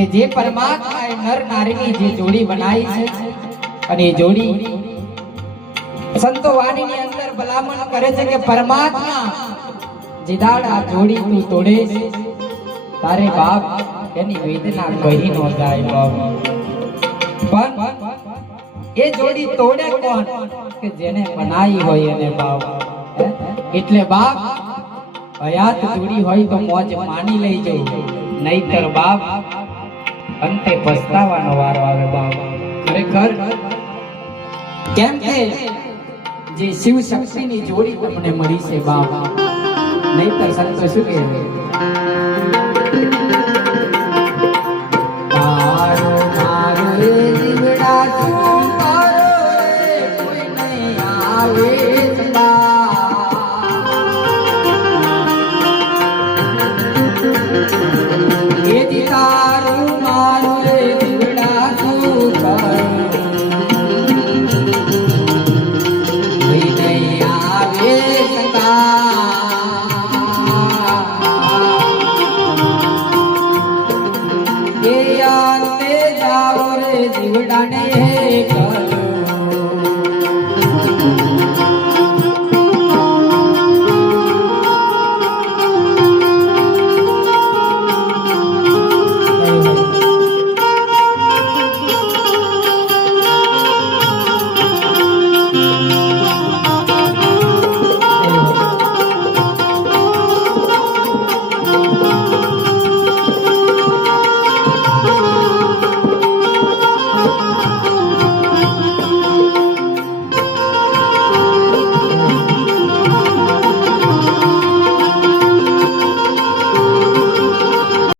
કે જે પરમાત્માએ નર નારીની જે જોડી બનાવી છે અને એ જોડી સંતો વાણીની અંદર ભલામણ કરે છે કે પરમાત્મા જે દાડા જોડી તું તોડે તારે બાપ એની વેદના કહી ન જાય બાપ પણ એ જોડી તોડે કોણ કે જેને બનાવી હોય એને બાપ એટલે બાપ હયાત જોડી હોય તો મોજ માની લેજો નહીતર બાપ અંતે પસ્તાવાનો વારો આવે બાપ ખરેખર કેમ કે જે શિવ શક્તિની જોડી તમને મળી છે બાપ નહીતર સંતો શું કહે